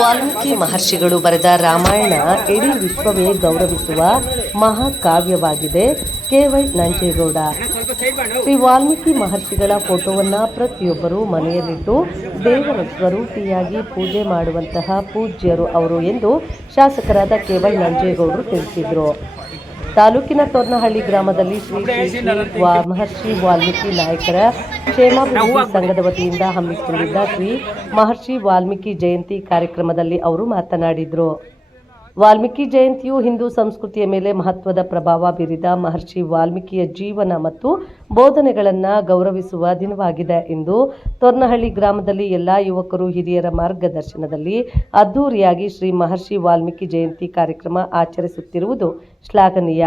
ವಾಲ್ಮೀಕಿ ಮಹರ್ಷಿಗಳು ಬರೆದ ರಾಮಾಯಣ ಇಡೀ ವಿಶ್ವವೇ ಗೌರವಿಸುವ ಮಹಾಕಾವ್ಯವಾಗಿದೆ. ಕೆವೈ ನಂಜೇಗೌಡ. ಶ್ರೀ ವಾಲ್ಮೀಕಿ ಮಹರ್ಷಿಗಳ ಫೋಟೋವನ್ನು ಪ್ರತಿಯೊಬ್ಬರು ಮನೆಯಲ್ಲಿಟ್ಟು ದೇವರ ಸ್ವರೂಪಿಯಾಗಿ ಪೂಜೆ ಮಾಡುವಂತಹ ಪೂಜ್ಯರು ಅವರು ಎಂದು ಶಾಸಕರಾದ ಕೆವೈ ನಂಜೇಗೌಡರು ತಿಳಿಸಿದರು. ತಾಲೂಕಿನ ತೋರ್ನಹಳ್ಳಿ ಗ್ರಾಮದಲ್ಲಿ ಶ್ರೀ ಶ್ರೀ ಮಹರ್ಷಿ ವಾಲ್ಮೀಕಿ ನಾಯಕರ ಕ್ಷೇಮಾಭಿವೃದ್ಧಿ ಸಂಘದ ವತಿಯಿಂದ ಹಮ್ಮಿಕೊಂಡಿದ್ದ ಶ್ರೀ ಮಹರ್ಷಿ ವಾಲ್ಮೀಕಿ ಜಯಂತಿ ಕಾರ್ಯಕ್ರಮದಲ್ಲಿ ಅವರು ಮಾತನಾಡಿದರು. ವಾಲ್ಮೀಕಿ ಜಯಂತಿಯು ಹಿಂದೂ ಸಂಸ್ಕೃತಿಯ ಮೇಲೆ ಮಹತ್ವದ ಪ್ರಭಾವ ಬೀರಿದ ಮಹರ್ಷಿ ವಾಲ್ಮೀಕಿಯ ಜೀವನ ಮತ್ತು ಬೋಧನೆಗಳನ್ನು ಗೌರವಿಸುವ ದಿನವಾಗಿದೆ ಎಂದು ತೊರ್ನಹಳ್ಳಿ ಗ್ರಾಮದಲ್ಲಿ ಎಲ್ಲ ಯುವಕರು ಹಿರಿಯರ ಮಾರ್ಗದರ್ಶನದಲ್ಲಿ ಅದ್ದೂರಿಯಾಗಿ ಶ್ರೀ ಮಹರ್ಷಿ ವಾಲ್ಮೀಕಿ ಜಯಂತಿ ಕಾರ್ಯಕ್ರಮ ಆಚರಿಸುತ್ತಿರುವುದು ಶ್ಲಾಘನೀಯ.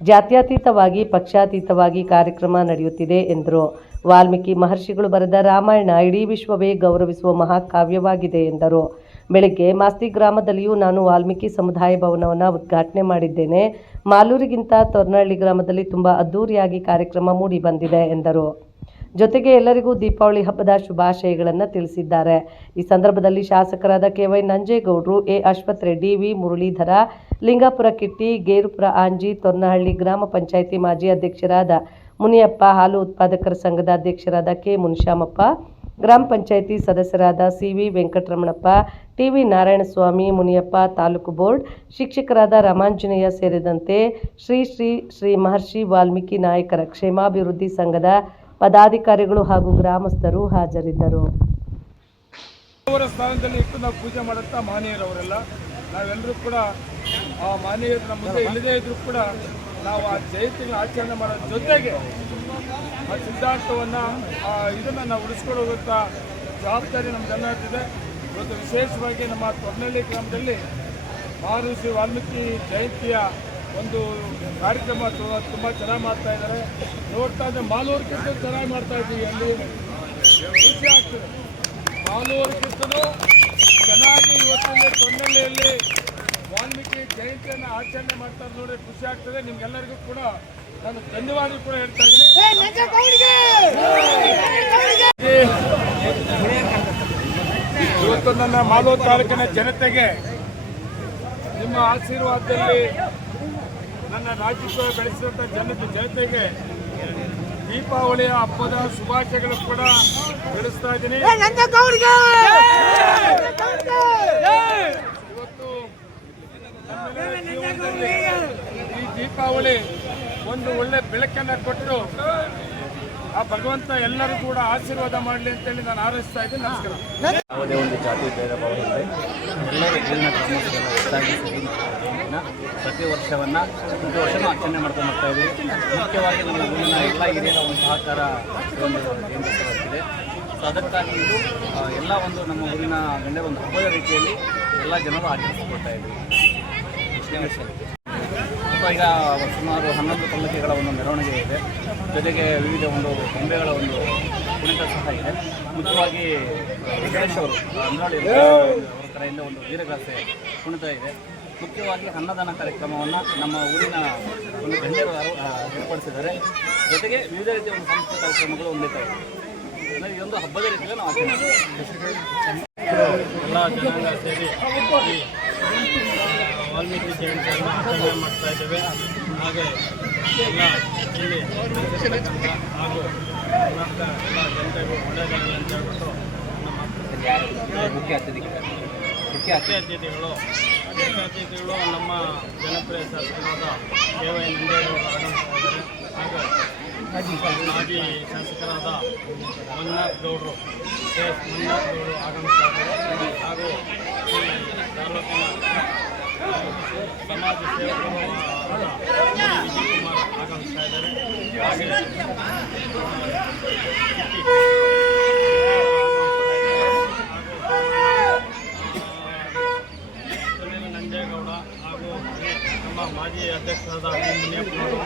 ಜಾತ್ಯತೀತವಾಗಿ, ಪಕ್ಷಾತೀತವಾಗಿ ಕಾರ್ಯಕ್ರಮ ನಡೆಯುತ್ತಿದೆ ಎಂದರು. ವಾಲ್ಮೀಕಿ ಮಹರ್ಷಿಗಳು ಬರೆದ ರಾಮಾಯಣ ಇಡೀ ವಿಶ್ವವೇ ಗೌರವಿಸುವ ಮಹಾಕಾವ್ಯವಾಗಿದೆ ಎಂದರು. ಬೆಳಗ್ಗೆ ಮಾಸ್ತಿ ಗ್ರಾಮದಲ್ಲಿಯೂ ನಾನು ವಾಲ್ಮೀಕಿ ಸಮುದಾಯ ಭವನವನ್ನು ಉದ್ಘಾಟನೆ ಮಾಡಿದ್ದೇನೆ. ಮಾಲೂರಿಗಿಂತ ತೊರ್ನಹಳ್ಳಿ ಗ್ರಾಮದಲ್ಲಿ ತುಂಬ ಅದ್ದೂರಿಯಾಗಿ ಕಾರ್ಯಕ್ರಮ ಮೂಡಿ ಬಂದಿದೆ ಎಂದರು. ಜೊತೆಗೆ ಎಲ್ಲರಿಗೂ ದೀಪಾವಳಿ ಹಬ್ಬದ ಶುಭಾಶಯಗಳನ್ನು ತಿಳಿಸಿದ್ದಾರೆ. ಈ ಸಂದರ್ಭದಲ್ಲಿ ಶಾಸಕರಾದ ಕೆ ವೈ ನಂಜೇಗೌಡರು, ಎ ಅಶ್ವಥ್ ರೆಡ್ಡಿ, ವಿ ಮುರಳೀಧರ, ಲಿಂಗಾಪುರ ಕಿಟ್ಟಿ, ಗೇರುಪುರ ಆಂಜಿ, ತೊರ್ನಹಳ್ಳಿ ಗ್ರಾಮ ಪಂಚಾಯಿತಿ ಮಾಜಿ ಅಧ್ಯಕ್ಷರಾದ ಮುನಿಯಪ್ಪ, ಹಾಲು ಉತ್ಪಾದಕರ ಸಂಘದ ಅಧ್ಯಕ್ಷರಾದ ಕೆ ಮುನಿಶಾಮಪ್ಪ ಗ್ರಾಮ ಪಂಚಾಯಿತಿ ಸದಸ್ಯರಾದ C V Venkataramanappa T V Narayanaswamy Muniyappa taluk board, ಶಿಕ್ಷಕರಾದ ರಾಮಾಂಜನೇಯ ಸೇರಿದಂತೆ ಶ್ರೀ ಶ್ರೀ ಶ್ರೀ ಮಹರ್ಷಿ ವಾಲ್ಮೀಕಿ ನಾಯಕರ ಕ್ಷೇಮಾಭಿವೃದ್ಧಿ ಸಂಘದ ಪದಾಧಿಕಾರಿಗಳು ಹಾಗೂ ಗ್ರಾಮಸ್ಥರು ಹಾಜರಿದ್ದರು. ಅವರ ಸ್ಥಾನದಲ್ಲಿ ಇಟ್ಟು ನಾವು ಪೂಜೆ ಮಾಡುತ್ತಾ ಮಹನೀಯರವರೆಲ್ಲ ನಾವೆಲ್ಲರೂ ಕೂಡ ಆ ಮಹನೀಯರು ನಮ್ಮ ಮುಂದೆ ಇಲ್ಲದೇ ಇದ್ರೂ ಕೂಡ ನಾವು ಆ ಜಯಂತಿಗಳ ಆಚರಣೆ ಮಾಡೋ ಜೊತೆಗೆ ಆ ಸಿದ್ಧಾಂತವನ್ನು ಆ ಇದನ್ನು ನಾವು ಉಳಿಸ್ಕೊಳ್ಳುವಂಥ ಜವಾಬ್ದಾರಿ ನಮ್ಗೆಲ್ಲರಿಗಿದೆ ಇವತ್ತು ವಿಶೇಷವಾಗಿ ನಮ್ಮ ತೊರ್ನಳ್ಳಿ ಗ್ರಾಮದಲ್ಲಿ ಮಹರ್ಷಿ ವಾಲ್ಮೀಕಿ ಜಯಂತಿಯ ಒಂದು ಕಾರ್ಯಕ್ರಮ ತುಂಬ ಚೆನ್ನಾಗಿ ಮಾಡ್ತಾ ಇದ್ದಾರೆ. ನೋಡ್ತಾ ಇದ್ದರೆ ಮಾಲೂರ್ಗಿಂತ ಚೆನ್ನಾಗಿ ಮಾಡ್ತಾ ಇದ್ದೀವಿ ಅಲ್ಲಿ. ಖುಷಿ ಆಗ್ತದೆ. ಮಾಲೂರಿಗಿಂತಲೂ ಚೆನ್ನಾಗಿ ಇವತ್ತಿನ ತೊನ್ನಳ್ಳಿಯಲ್ಲಿ ವಾಲ್ಮೀಕಿ ಜಯಂತಿಯನ್ನು ಆಚರಣೆ ಮಾಡ್ತಾರೆ ನೋಡಿ ಖುಷಿ ಆಗ್ತದೆ. ನಿಮ್ಗೆಲ್ಲರಿಗೂ ಕೂಡ ನಾನು ಧನ್ಯವಾದ ಕೂಡ ಹೇಳ್ತಾ ಇದ್ದೀನಿ. ಇವತ್ತು ನನ್ನ ಮಾಲೂರು ತಾಲೂಕಿನ ಜನತೆಗೆ ನಿಮ್ಮ ಆಶೀರ್ವಾದದಲ್ಲಿ ನನ್ನ ರಾಜ್ಯೋತ್ಸವ ಬೆಳೆಸಿದಂಥ ಜನತೆ ಜನತೆಗೆ ದೀಪಾವಳಿಯ ಹಬ್ಬದ ಶುಭಾಶಯಗಳು ಕೂಡ ಬೆಳೆಸ್ತಾ ಇದ್ದೀನಿ ಇವತ್ತು ನಮ್ಮೆಲ್ಲರ ಜೀವನದಲ್ಲಿ ಈ ದೀಪಾವಳಿ ಒಂದು ಒಳ್ಳೆ ಬೆಳಕನ್ನು ಕೊಟ್ಟು ಆ ಭಗವಂತ ಎಲ್ಲರೂ ಕೂಡ ಆಶೀರ್ವಾದ ಮಾಡಲಿ ಅಂತೇಳಿ ನಾನು ಆರಿಸ್ತಾ ಇದ್ದೀನಿ. ನಮಸ್ಕಾರ. ಯಾವುದೇ ಒಂದು ಜಾತಿ ಭೇದ ಭಾವ ಎಲ್ಲರೂ ಜೀವನ ಪ್ರತಿ ವರ್ಷವನ್ನು, ಪ್ರತಿ ವರ್ಷನೂ ಆಚರಣೆ ಮಾಡ್ಕೊಂಡು ಬರ್ತಾ ಇದ್ದೀವಿ. ಮುಖ್ಯವಾಗಿ ನಮ್ಮ ಊರಿನ ಎಲ್ಲ ಹಿರಿಯರ ಒಂದು ಸಹಕಾರ ಒಂದು ಕೇಂದ್ರವಾಗಿದೆ ಸೊ ಅದಕ್ಕಾಗಿ ಇದು ಎಲ್ಲ ಒಂದು ನಮ್ಮ ಊರಿನ ಒಂದು ಹಬ್ಬದ ರೀತಿಯಲ್ಲಿ ಎಲ್ಲ ಜನರು ಆಚರಿಸಿಕೊಳ್ತಾ ಇದ್ದೀವಿ. ಸೊ, ಈಗ ಸುಮಾರು ಹನ್ನೊಂದು ಪಲ್ಲಕ್ಕಿಗಳ ಒಂದು ಮೆರವಣಿಗೆ ಇದೆ. ಜೊತೆಗೆ ವಿವಿಧ ಒಂದು ಗೊಂಬೆಗಳ ಒಂದು ಕುಣಿತ ಸಹ ಇದೆ. ಮುಖ್ಯವಾಗಿ ವೆಂಕಟೇಶ್ ಅವರು ಅಂದ್ರಾಳಿ ಅವರ ಕಡೆಯಿಂದ ಒಂದು ವೀರಗಾಸೆ ಕುಣಿತ ಇದೆ. ಮುಖ್ಯವಾಗಿ ಅನ್ನದಾನ ಕಾರ್ಯಕ್ರಮವನ್ನು ನಮ್ಮ ಊರಿನ ಒಂದು ಗಣ್ಯರು ಏರ್ಪಡಿಸಿದ್ದಾರೆ. ಜೊತೆಗೆ ವಿವಿಧ ರೀತಿಯ ಒಂದು ಸಾಂಸ್ಕೃತಿಕ ಕಾರ್ಯಕ್ರಮಗಳು ಹೊಂದಿತಾ ಇದೆ ಈ ಒಂದು ಹಬ್ಬದ ರೀತಿಯಲ್ಲಿ ನಾವು ಆಚರಣೆ ಎಲ್ಲ ಜನಾಂಗ ಸೇರಿ ವಾಲ್ಮೀಕಿ ಜಯಂತಿಯನ್ನು ಆಚರಣೆ ಮಾಡ್ತಾ ಇದ್ದೇವೆ. ಹಾಗೆ ಎಲ್ಲ ಇಲ್ಲಿ ಹಾಗೂ ಕರ್ನಾಟಕ ಎಲ್ಲ ಜನತೆಗೂ ಒಳ್ಳೆಯದಾಗಲಿ ಅಂತ ಹೇಳ್ಬಿಟ್ಟು ನಮ್ಮ ಮುಖ್ಯ ಅತಿಥಿಗಳು. ಮುಖ್ಯ ಅತಿಥಿಗಳು ಮುಖ್ಯ ಅತಿಥಿಗಳು ನಮ್ಮ ಜನಪ್ರಿಯ ಶಾಸಕರಾದ ದೇವಯ್ಯ ಆಗಮಿಸ್ತಾ ಇದ್ದಾರೆ ಹಾಗೂ ಮಾಜಿ ಶಾಸಕರಾದ ಮಂಜುನಾಥ್ ಗೌಡರು ಕೆ ಎಸ್ ಮಂಜುನಾಥ್ ಗೌಡರು ಆಗಮಿಸ್ತಾ ಇದ್ದಾರೆ ಹಾಗೂ ತಾಲೂಕಿನ ಸಮಾಜ ಆಗಮಿಸ್ತಾ ನಂಜೇಗೌಡ ಹಾಗೂ ನಮ್ಮ ಮಾಜಿ ಅಧ್ಯಕ್ಷರಾದ ಮುನಿಯಪ್ಪನವರು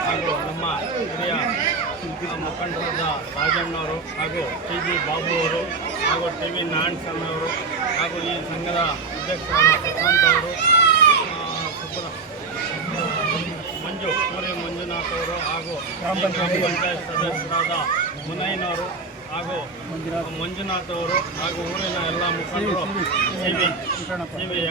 ಹಾಗೂ ನಮ್ಮ ಹಿರಿಯ ಮುಖಂಡರಾದ ರಾಜಣ್ಣವರು ಹಾಗೂ ಟಿ ಜಿ ಬಾಬು ಅವರು ಹಾಗೂ ಟಿ ವಿ ನಾರಾಯಣಸ್ವಾಮಿ ಅವರು ಹಾಗೂ ಈ ಸಂಘದ ಅಧ್ಯಕ್ಷರಾದ ಪ್ರಶಾಂತ್ ಅವರು ಸುಬ್ರ ಮಂಜು ಪೂರಿ ಮಂಜುನಾಥ್ ಅವರು ಹಾಗೂ ಗ್ರಾಮ ಪಂಚಾಯತ್ ಸದಸ್ಯರಾದ ಮುನಯ್ಯನವರು ಹಾಗೂ ಮಂಜುನಾಥ್ ಅವರು ಹಾಗೂ ಊರಿನ ಎಲ್ಲ ಮುಖಂಡರು C V C V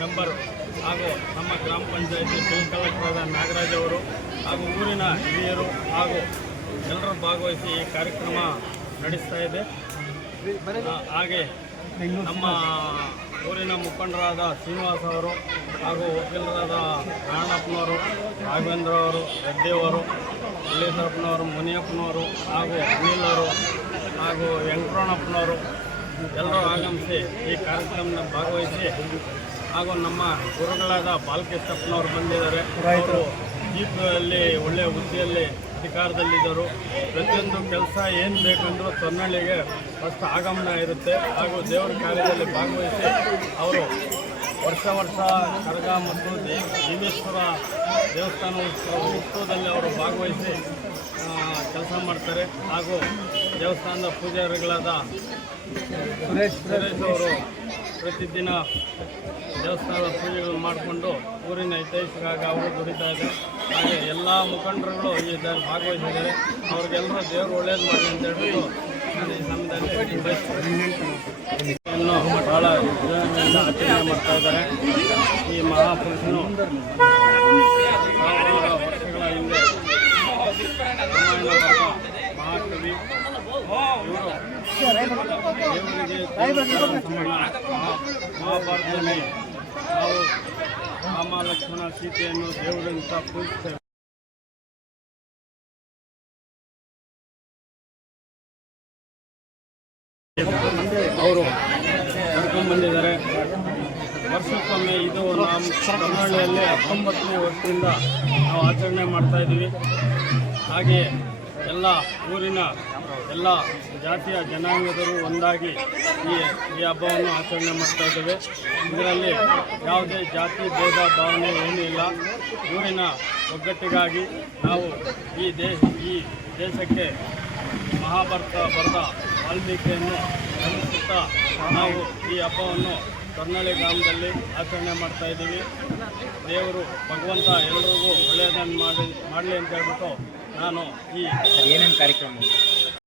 member ಹಾಗೂ ನಮ್ಮ ಗ್ರಾಮ ಪಂಚಾಯತಿ ಬಿಲ್ ಕಲೆಕ್ಟರಾದ ನಾಗರಾಜ್ ಅವರು ಹಾಗೂ ಊರಿನ ಹಿರಿಯರು ಹಾಗೂ ಎಲ್ಲರೂ ಭಾಗವಹಿಸಿ ಈ ಕಾರ್ಯಕ್ರಮ ನಡೆಸ್ತಾ ಇದೆ ಹಾಗೆ ನಮ್ಮ ಊರಿನ ಮುಖಂಡರಾದ ಶ್ರೀನಿವಾಸ್ ಅವರು ಹಾಗೂ ವಕೀಲರಾದ ನಾರಾಯಣಪ್ಪನವರು ರಾಘವೇಂದ್ರ ಅವರು ರೆಡ್ಡಿಯವರು ಮುರಳೀಧರಪ್ಪನವರು, ಮುನಿಯಪ್ಪನವರು ಹಾಗೂ ಅನಿಲ್ ಅವರು ಹಾಗೂ ವೆಂಕಟರಣಪ್ಪನವರು ಎಲ್ಲರೂ ಆಗಮಿಸಿ ಈ ಕಾರ್ಯಕ್ರಮದಲ್ಲಿ ಭಾಗವಹಿಸಿ ಹಾಗೂ ನಮ್ಮ ಗುರುಗಳಾದ ಬಾಲಕೃಷ್ಣಪ್ಪನವರು ಬಂದಿದ್ದಾರೆ. ಅವರು ಜೀಪಲ್ಲಿ ಒಳ್ಳೆಯ ಹುದ್ದೆಯಲ್ಲಿ ಅಧಿಕಾರದಲ್ಲಿದ್ದರು ಪ್ರತಿಯೊಂದು ಕೆಲಸ ಏನು ಬೇಕಂದ್ರೂ ತೊನ್ನಳ್ಳಿಗೆ ಫಸ್ಟ್ ಆಗಮನ ಇರುತ್ತೆ. ಹಾಗೂ ದೇವರ ಕಾರ್ಯದಲ್ಲಿ ಭಾಗವಹಿಸಿ ಅವರು ವರ್ಷ ವರ್ಷ ಕರಗ ಮತ್ತು ದೇವೇಶ್ವರ ದೇವಸ್ಥಾನ ಉತ್ಸವ ಉತ್ಸವದಲ್ಲಿ ಅವರು ಭಾಗವಹಿಸಿ ಕೆಲಸ ಮಾಡ್ತಾರೆ. ಹಾಗೂ ದೇವಸ್ಥಾನದ ಪೂಜಾರಿಗಳಾದ ಸುರೇಶ್ ಸುರೇಶ್ ಅವರು ಪ್ರತಿದಿನ ದೇವಸ್ಥಾನದ ಪೂಜೆಗಳನ್ನು ಮಾಡಿಕೊಂಡು ಊರಿನ ಹಿತೈಷಿಗಾಗಿ ಅವರು ದುಡಿತಾ ಇದ್ದಾರೆ. ಹಾಗೆ ಎಲ್ಲ ಮುಖಂಡರುಗಳು ಥರ ಭಾಗವಹಿಸಿದ್ದಾರೆ. ಅವ್ರಿಗೆಲ್ಲರೂ ದೇವರು ಒಳ್ಳೇದು ಮಾಡಿ ಅಂತ ಹೇಳ್ಬಿಟ್ಟು ನಾನು ಈ ಸಮಯದಲ್ಲಿ ವಿಜೃಂಭಣೆಯಿಂದ ಆಚರಣೆ ಮಾಡ್ತಾ ಇದ್ದಾರೆ. ಈ ಮಹಾಪುರುಷನು ವರ್ಷಗಳ ಹಿಂದೆ ಮಹಾಕವಿ. ಮಹಾಭಾರತದಲ್ಲಿ ನಾವು ರಾಮ ಲಕ್ಷ್ಮಣ ಸೀತೆಯನ್ನು ದೇವರಂತ ಪೂಜಿಸ್ತೇವೆ ಅವರು ಕರ್ಕೊಂಡ್ಬಂದಿದ್ದಾರೆ. ವರ್ಷಕ್ಕೊಮ್ಮೆ ಇದು ನಮ್ಮ ಕನ್ನಡದಲ್ಲಿ ಹತ್ತೊಂಬತ್ತನೇ ವರ್ಷದಿಂದ ನಾವು ಆಚರಣೆ ಮಾಡ್ತಾ ಇದ್ದೀವಿ. ಹಾಗೆ ಎಲ್ಲ ಊರಿನ ಎಲ್ಲ ಜಾತಿಯ ಜನಾಂಗದರು ಒಂದಾಗಿ ಈ ಈ ಹಬ್ಬವನ್ನು ಆಚರಣೆ ಮಾಡ್ತಾ ಇದ್ದೇವೆ. ಇದರಲ್ಲಿ ಯಾವುದೇ ಜಾತಿ, ಭೇದ, ಭಾವನೆ ಏನೂ ಇಲ್ಲ. ಊರಿನ ಒಗ್ಗಟ್ಟಿಗಾಗಿ ನಾವು ಈ ದೇಶ, ಈ ದೇಶಕ್ಕೆ ಮಹಾಭಾರತ ಬರೆದ ವಾಲ್ಮೀಕಿಯನ್ನು ಸ್ಮರಿಸುತ್ತಾ ನಾವು ಈ ಹಬ್ಬವನ್ನು ಕರ್ನಾಳಿ ಗ್ರಾಮದಲ್ಲಿ ಆಚರಣೆ ಮಾಡ್ತಾ ಇದ್ದೀವಿ. ದೇವರು ಭಗವಂತ ಎಲ್ಲರಿಗೂ ಒಳ್ಳೆಯದನ್ನು ಮಾಡಿ, ಮಾಡಲಿ ಅಂತ ಹೇಳ್ಬಿಟ್ಟು ನಾನು ಈ ಏನೇನು ಕಾರ್ಯಕ್ರಮ?